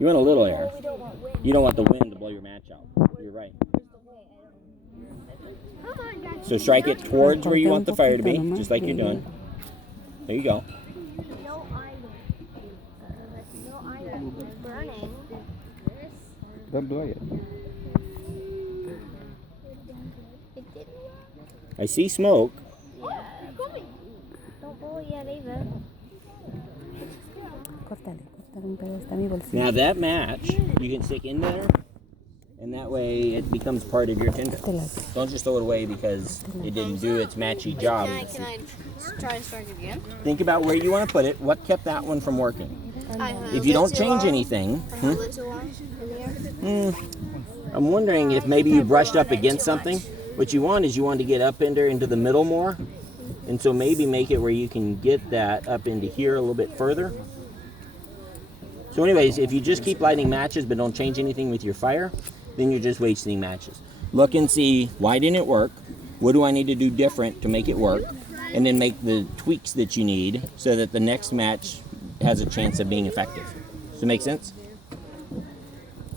You want a little air. You don't want the wind to blow your match out. You're right. So strike it towards where you want the fire to be, just like you're doing. There you go. No idol. It's burning. Don't blow it. It didn't. I see smoke. Don't blow it yet either. Now that match, you can stick in there, and that way it becomes part of your tinder. Don't just throw it away because it didn't do its matchy job. Can I try to strike again? Think about where you want to put it. What kept that one from working? If you don't change anything, I'm wondering if maybe you brushed up against something. What you want is you want to get up into the middle more, and so maybe make it where you can get that up into here a little bit further. So anyways, if you just keep lighting matches but don't change anything with your fire, then you're just wasting matches. Look and see, why didn't it work? What do I need to do different to make it work? And then make the tweaks that you need so that the next match has a chance of being effective. Does it make sense?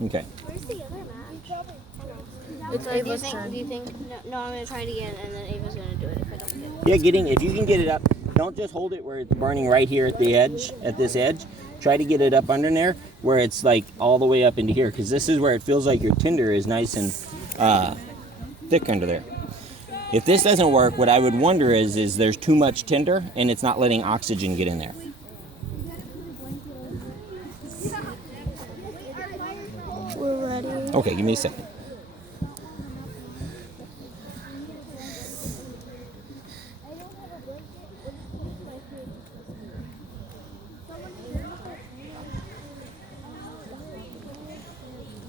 Okay. Where's the other match? Do you think? No, I'm gonna try it again, and then Ava's gonna do it if I don't get it. Yeah, if you can get it up, don't just hold it where it's burning right here at the edge, at this edge. Try to get it up under there where it's like all the way up into here, because this is where it feels like your tinder is nice and thick under there. If this doesn't work, what I would wonder is there's too much tinder and it's not letting oxygen get in there. We're ready. Okay, give me a second.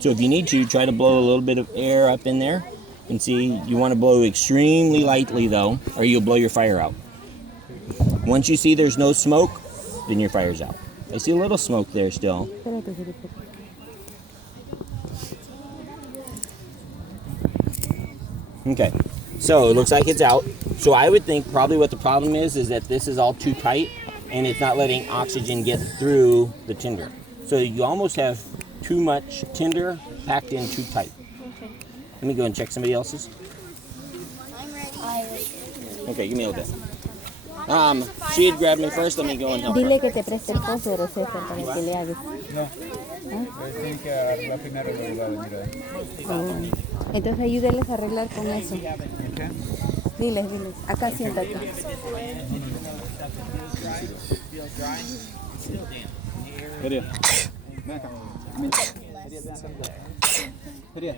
So if you need to, try to blow a little bit of air up in there and see, you want to blow extremely lightly though, or you'll blow your fire out. Once you see there's no smoke, then your fire's out. I see a little smoke there still. Okay, so it looks like it's out. So I would think probably what the problem is that this is all too tight and it's not letting oxygen get through the tinder. So you almost have too much tinder packed in too tight. Okay. Let me go and check somebody else's. I'm ready. Okay, give me a little bit. She had grabbed me first. Let me go and help her. Dile que te preste el fósforo, César, para que le hagas. No. I think la primera lo va a venir a ver. Oh. Entonces ayúdeles a arreglar con eso. Okay. Diles. Acá siéntate. Ven acá. Ven.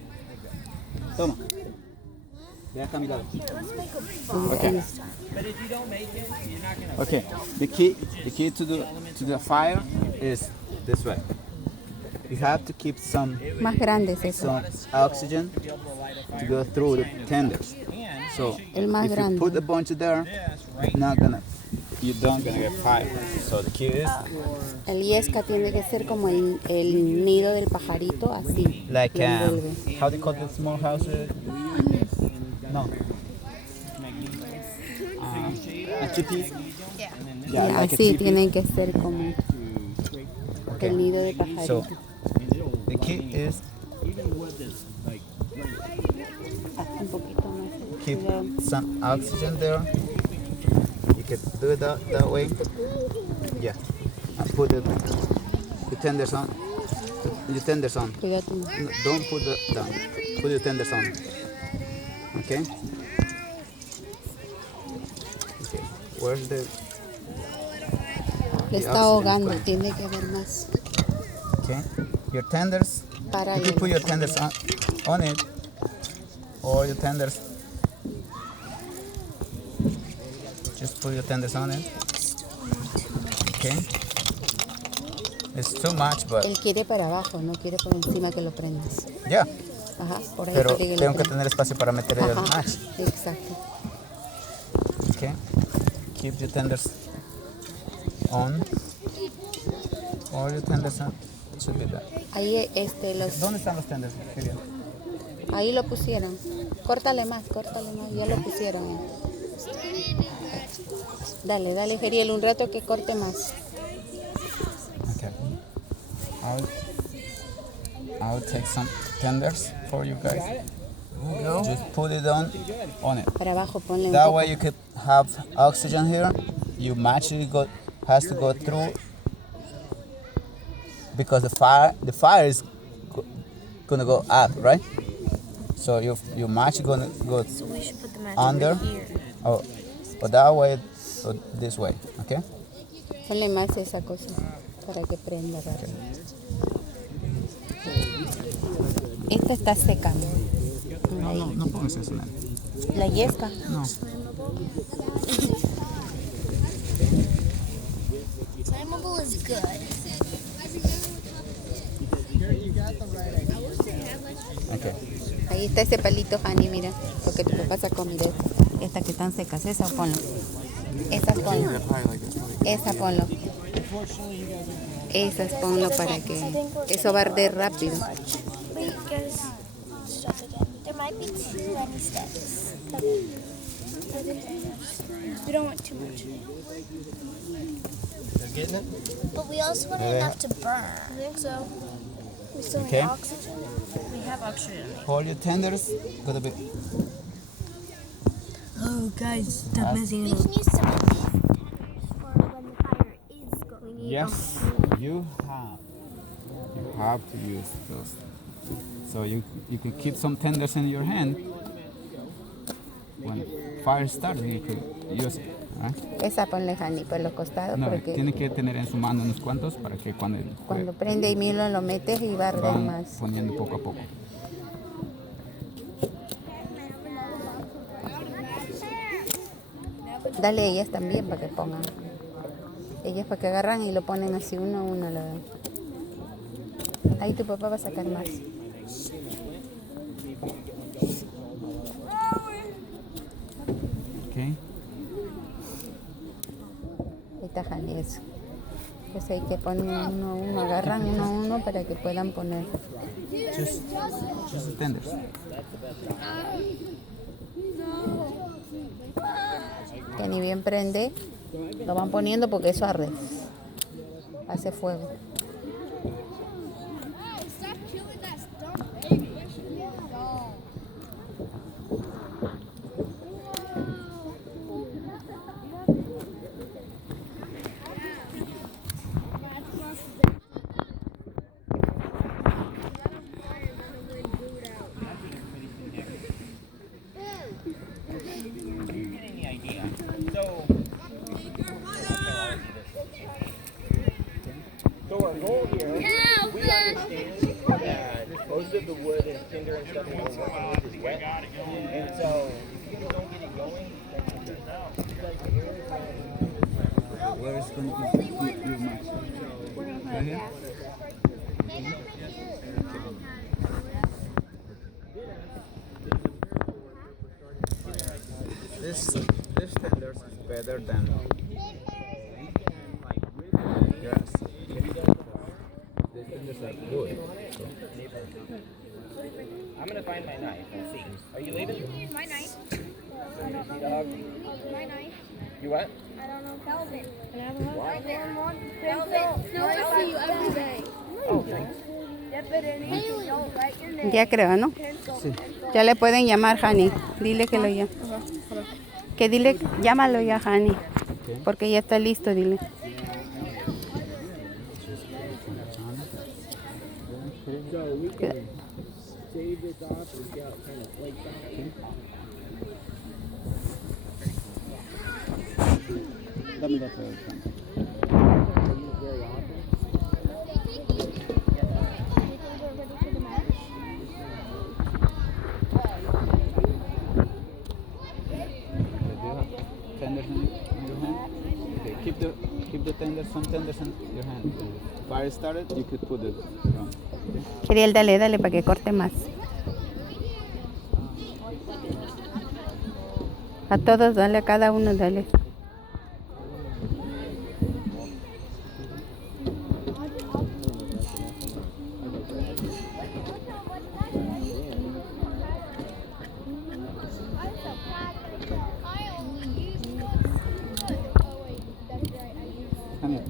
Toma. Ve acá a mi lado. Okay. Okay. The key to the fire is this way. You have to keep some Más grandes eso. oxygen to go through the tenders. So El más if you grande. put a bunch there, you don't gonna get fire. So the key is El yesca tiene que ser como el nido del pajarito, así. like lo envuelve. how do you call the small houses? No. A chippy. Ya, like a así chippy. tienen que ser como Okay. el nido de pajarito. So the key is Un poquito más. keep some oxygen there. You can do it that way. Yeah. And put the tenders on. Your tenders on. Cuidado más. No, don't put the down. Put your tenders on. Okay. Okay. Where's the? Le está oxygen ahogando, going? tiene que haber más. Okay. Your tenders. Para If you put your tenders on it, or your tenders, just put your tenders on it. Okay. It's too much, but Él quiere para abajo, no quiere por encima que lo prendas. yeah. Ajá, por ahí Pero quiere que lo tengo que prendas. tener espacio para meter el Ajá, match. exacto. Okay. Keep your tenders on. Or your tenders on. It should be there. Ahí ¿Dónde están los tenders? Querido? ahí lo pusieron. Córtale más, ya lo pusieron. Dale, Geriel, un rato que corte más. Okay. I'll I'll take some tenders for you guys. Just put it on it. Para abajo ponle un That poco. way you could have oxygen here. You naturally has to go through because the fire is gonna go up, right? So your match gonna go So we should put the match under here. or that way or this way, okay? Ponle más esa cosa para que prenda rápido. Esta está seca, ¿no? Ahí. No pongas eso, man. La yesca. No. Flammable is good. Okay. Ahí está ese palito, Hani, mira. Porque tu papá sacó mi de estas que están secas. Esa ponlo. Esa ponlo. Esa ponlo. Esas ponlo para que eso va a arder rápido. Wait, guys. Stop again. There might be too many steps. We don't want too much. They're getting it? But we also want enough to burn. I think so. We still Okay. need oxygen. We have oxygen. Hold your tenders. Gotta be. Oh, guys, stop messing We can use some of these tenders for when the fire is going. Yes, you have to use those. So you can keep some tenders in your hand. When fire starts, you can use it. Right? Esa ponle, Hani, por los costados. No, Porque tiene que tener en su mano unos cuantos para que cuando prende y Milo lo metes y va a arder van más. poniendo poco a poco. Dale a ellas también para que pongan. Ellas para que agarran y lo ponen así uno a uno. Ahí tu papá va a sacar más. Okay. Ahí está, Hani, eso. Pues hay que poner uno a uno, agarran uno a uno para que puedan poner. Just the tenders. Que ni bien prende, lo van poniendo porque eso arde. Hace fuego. So our goal here, we understand that most of the wood and tinder and stuff that we're working with is wet. And so if you don't get it going, Where is going to be your match? Right here? This tenders is better than grass. These tenders are good. I'm gonna find my knife and see. Are you leaving? My knife. Dog? My knife. You what? I don't know. Velvet. Velvet. No, I see you every day. Oh, thanks. Ya creo, ¿no? Ya le pueden llamar, Hani. Dile que lo llame. Que dile, llámalo ya, Hani. Porque ya está listo, dile. Dame la otra vez. Tenders in your hand. Okay, keep the tenders, some tenders in your hand. Fire started, you could put it on. Okay? Quería dale para que corte más. A todos, dale a cada uno, dale. Come here.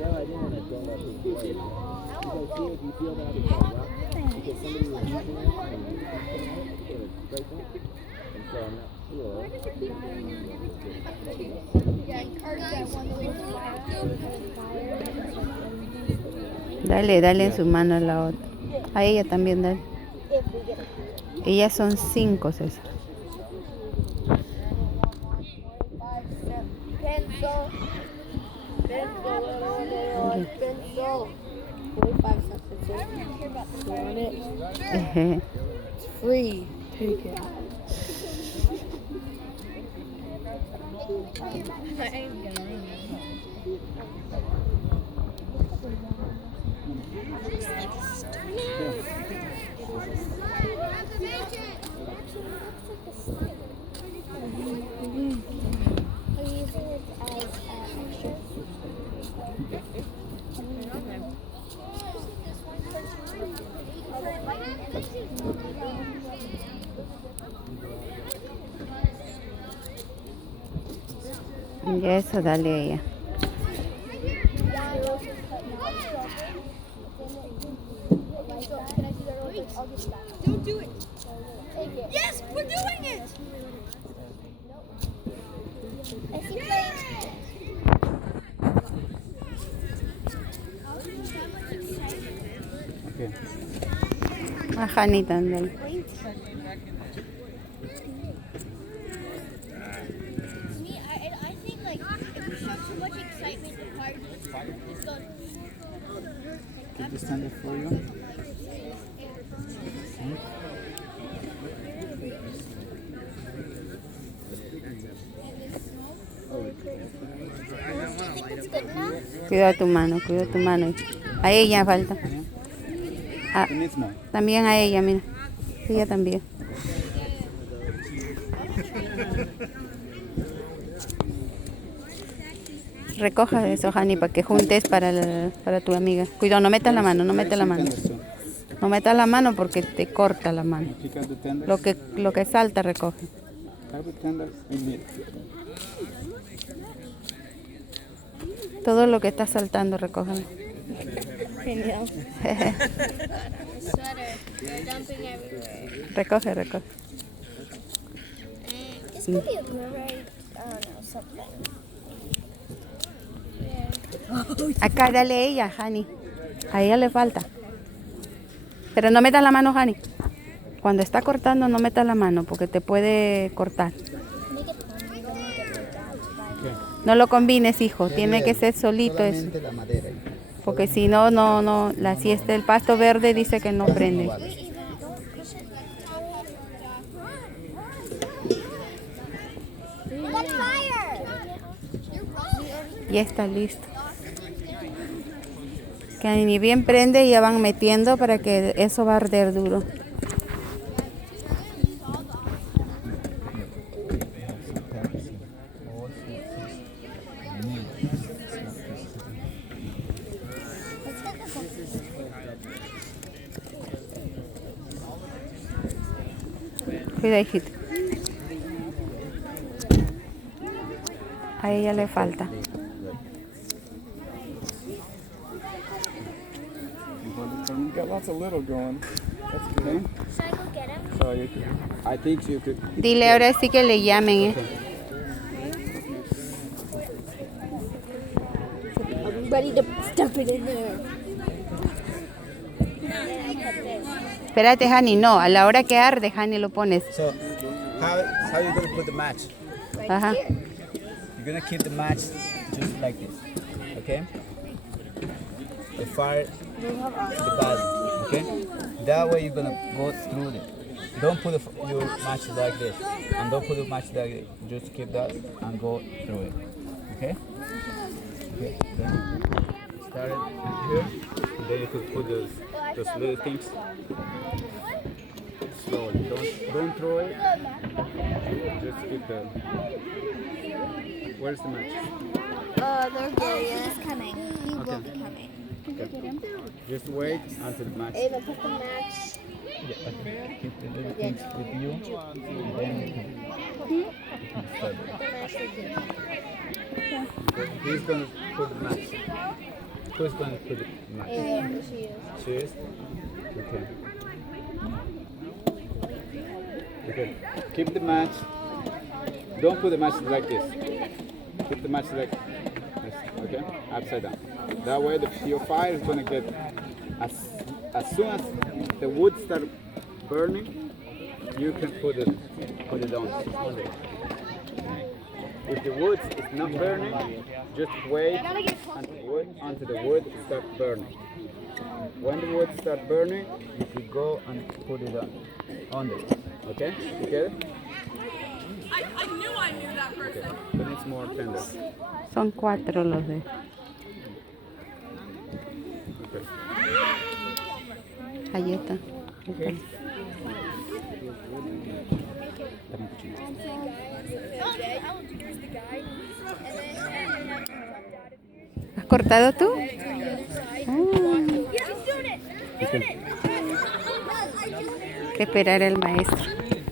No, I didn't want to go stand up and play. You guys see it? Do you feel that it's like rough? Because somebody was hitting it and it would break it. And so I'm not sure. Dale, dale en su mano a la otra. A ella también, dale. Ellas son 5, César. Pencil. Pencil. 45 cents. You want it? Ejé. It's free. Take it. I ain't gonna ruin it. Y eso, dale a ella. Don't do it. Yes, we're doing it. I think Okay. A Janita, dale. I think like if we show too much excitement, the car just goes. Keep the stand up for you. Cuida tu mano, cuida tu mano. A ella falta. Ah, Who needs more? también a ella, mira. Ella también. Recoja eso, Jani, para que juntes para tu amiga. Cuidado, no metas la mano, no metas la mano. No metas la mano porque te corta la mano. Pick up the tenders. Lo que salta, recoge. Have the tenders in it. Todo lo que está saltando, recógelo. Genial. Sweater. They're dumping everywhere. Recoge, recoge. This could be a great, I don't know, something. Acá, dale a ella, Jani. A ella le falta. Pero no metas la mano, Jani. Cuando está cortando, no metas la mano porque te puede cortar. No lo combines, hijo. Tiene que ser solito eso. La madera. Porque si no, no. El pasto verde dice que no prende. That's fire! Ya está listo. Que ni bien prende y ya van metiendo para que eso va a arder duro. Cuida, hijito. A ella le falta. You got lots of little going. That's good. Should I go get him? So you could, I think you could. Dile ahora sí que le llamen, I'm ready to stuff it in there. Espérate, Jani, no. A la hora que arde, Jani, lo pones. So how you gonna put the match? Ajá. You're gonna keep the match just like this, okay? The fire, the bottom, okay? That way you're gonna go through it. Don't put your match like this, and don't put the match like this. Just keep that and go through it, okay? Okay. Then start it here. Then you could put those little things slowly. Don't throw it. Just keep the. Where's the match? They're getting it. He's coming. He will be coming. Just wait until the match. Ava, put the match. Keep the little things with you, and then you can start it. The match is good. He's gonna put the match. Who's going to put the match? Ava, she is. She is? Okay. Okay. Keep the match. Don't put the match like this. Keep the match like this. Okay? Upside down. That way your fire is going to get, as soon as the wood starts burning, you can put it on. If the wood is not burning, just wait until the wood starts burning. When the wood starts burning, you can go and put it on there. Okay? You get it? I knew that person. Okay. But it's more tender. Son 4 los de. Okay. Ahí está. Okay. ¿Has cortado tú? Que esperar el maestro.